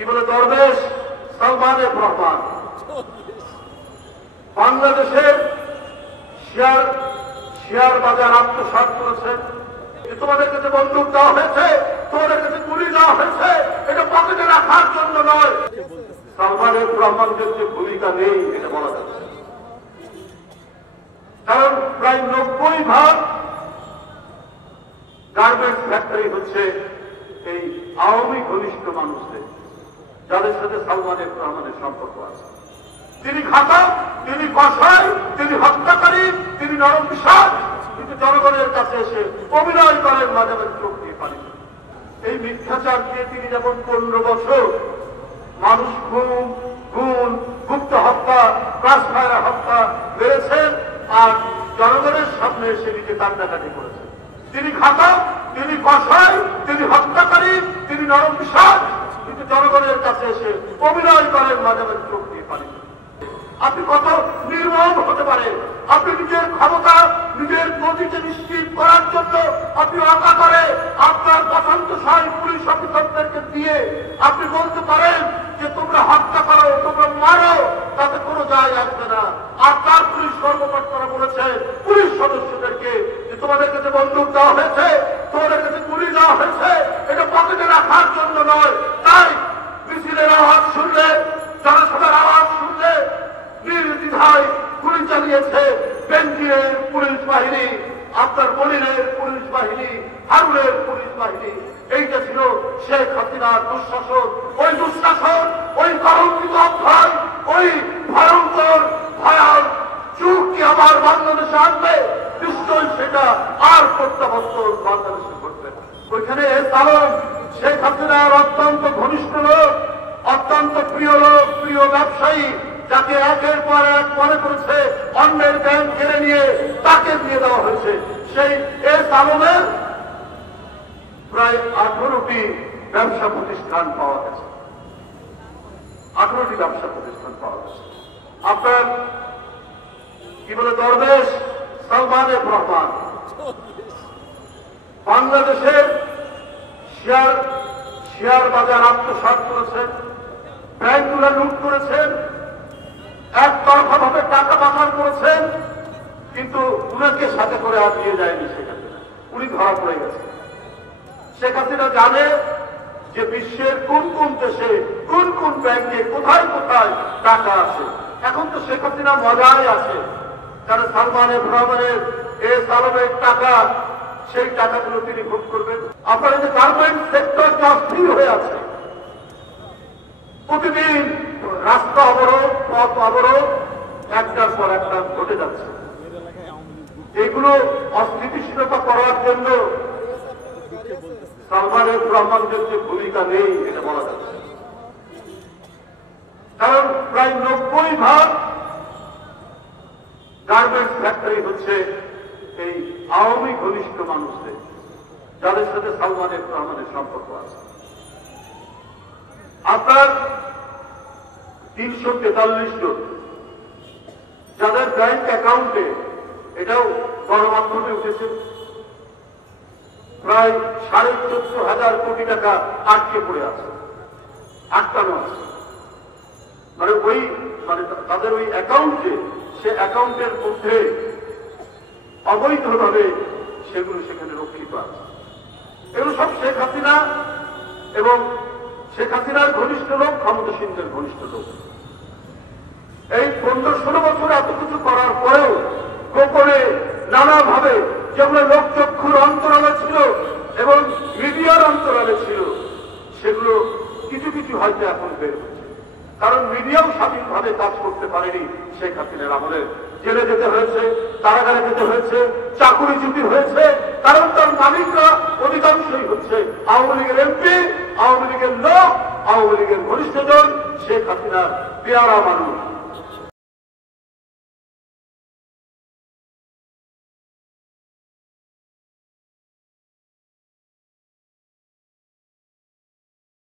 কি বলে দরবেশ সালমান এফ রহমান বাংলাদেশের শেয়ার বাজার আত্মসাৎ করেছেন। তোমাদের কাছে বন্দুক দেওয়া হয়েছে, তোমাদের কাছে গুলি দেওয়া হয়েছে, এটা পকেটে রাখার জন্য নয়। সালমান এফ রহমানের যে ভূমিকা নেই এটা বলা যাচ্ছে, কারণ প্রায় 90% গার্মেন্টস ফ্যাক্টরি হচ্ছে এই আওয়ামী ঘনিষ্ঠ মানুষদের, যাদের সাথে সালমান এফ রহমানের সম্পর্ক আছে। তিনি ঘাতক, তিনি কসাই, তিনি হত্যাকারী, তিনি নরপিশাচ, কিন্তু জনগণের কাছে এসে অভিনয় করেন মাঝে মাঝে চোখ দিয়ে পানি। এই মিথ্যাচার দিয়ে তিনি যেমন 15 বছর মানুষ খুন, গুপ্ত হত্যা, ক্রাস ফায়ার হত্যা বেড়েছেন, আর জনগণের সামনে এসে নিজে কান্নাকাটি করেছেন। তিনি ঘাতক, তিনি কসাই, তিনি হত্যাকারী, তিনি নরপিশাচ, কিন্তু জনগণের কাছে এসে অভিনয় করেন মাঝে মাঝে চোখ দিয়ে পানি। আপনি কত নির্মম হতে পারেন? আপনি নিজের ক্ষমতা নিজের গতিতে নিশ্চিত করার জন্য আপনি আঁকা করে আপনার পছন্দসই পুলিশ অফিসারদেরকে দিয়ে আপনি বলতে পারেন যে তোমরা হত্যা করো, তোমরা মারো, তাতে কোনো যায় আসবে না। আর তার পুলিশ কর্মকর্তারা বলেছে পুলিশ সদস্যদেরকে যে তোমাদের কাছে বন্দুক দেওয়া হয়েছে, তোমাদের কাছে গুলি দেওয়া হয়েছে, এটা পকেটে রাখার জন্য নয়। তাই মিছিলের আওয়াজ শুনলে, জনসভার আওয়াজ শুনলে নির্দ্বিধায় গুলি চালিয়েছে বেনজিরের পুলিশ বাহিনী, আপনার মনিরের পুলিশ বাহিনী, হারুনের পুলিশ বাহিনী। এইটা ছিল শেখ হাসিনার দুঃশাসন। ওই দুঃশাসন, ওই কলঙ্কিত অধ্যায়, ওই ভয়ঙ্কর ভয়াল যুগ কি আবার বাংলাদেশে আসবে? নিশ্চয়ই সেটা আর প্রত্যাবর্তন বাংলাদেশে করবে। ওইখানে সালম শেখ হাসিনার অত্যন্ত ঘনিষ্ঠ লোক, অত্যন্ত প্রিয় লোক, প্রিয় ব্যবসায়ী, যাকে একের পর এক মনে করেছে অন্যের ব্যাংক কেড়ে নিয়ে তাকে দিয়ে দেওয়া হয়েছে। সেই সালমের প্রায় 18টি ব্যবসা প্রতিষ্ঠান পাওয়া গেছে, 18টি ব্যবসা প্রতিষ্ঠান পাওয়া গেছে। আপনার কি বলে দরবেশ সালমান এফ রহমান বাংলাদেশের শেয়ার বাজার আত্মসাৎ করেছেন, ব্যাংকগুলো লুট করেছেন, একতরফা ভাবে টাকা পাচার করেছেন, কিন্তু উনাকে সাথে করে আর দিয়ে যায়নি শেখ হাসিনা। উনি ধরা পড়ে গেছে। শেখ হাসিনা জানে যে বিশ্বের কোন কোন দেশে কোন কোন ব্যাংকে কোথায় কোথায় টাকা আছে। এখন তো শেখ হাসিনা মজায় আছে, কারণ সালমান এফ রহমানের সালমের টাকা, সেই টাকাগুলো তিনি ভোগ করবেন। আপনার যে গার্মেন্ট সেক্টর অস্থির হয়ে আছে, প্রতিদিন রাস্তা অবরোধ, পথ অবরোধ একটার পর একটা ঘটে যাচ্ছে। এগুলো অস্থিতিশীলতা করার জন্য সালমান এফ রহমানের যে ভূমিকা নেই এটা বলা যাচ্ছে, কারণ প্রায় 90% গার্মেন্টস ফ্যাক্টরি হচ্ছে এই আওয়ামী ঘনিষ্ঠ মানুষদের, যাদের সাথে সালমান এফ রহমানের সম্পর্ক আছে। আপনার 343 জন যাদের ব্যাংক অ্যাকাউন্টে, এটাও গণমাধ্যমে উঠেছে, প্রায় 14,500 কোটি টাকা আটকে পড়ে আছে, আটকানো আছে। মানে তাদের ওই অ্যাকাউন্টে, সে অ্যাকাউন্টের মধ্যে অবৈধভাবে সেগুলো সেখানে রক্ষিত আছে। এগুলো সব শেখ হাসিনা এবং শেখ হাসিনার ঘনিষ্ঠ লোক, ক্ষমতাসীনদের ঘনিষ্ঠ লোক। এই 15-16 বছর এত কিছু করার পরেও গোপনে নানাভাবে যেগুলো লোকচক্ষুর অন্তরালে ছিল এবং মিডিয়ার অন্তরালে ছিল, সেগুলো কিছু কিছু হয়তো এখন বের হচ্ছে। কারণ মিডিয়াও স্বাধীনভাবে কাজ করতে পারেনি শেখ হাসিনার আমলে। জেলে যেতে হয়েছে, কারাগারে যেতে হয়েছে, চাকুরিচ্যুতি হয়েছে, কারণ তার মালিকরা অধিকাংশই হচ্ছে আওয়ামী লীগের এমপি, আওয়ামী লীগের লোক, আওয়ামী লীগের ঘনিষ্ঠজন, শেখ হাসিনার পেয়ারা মানুষ।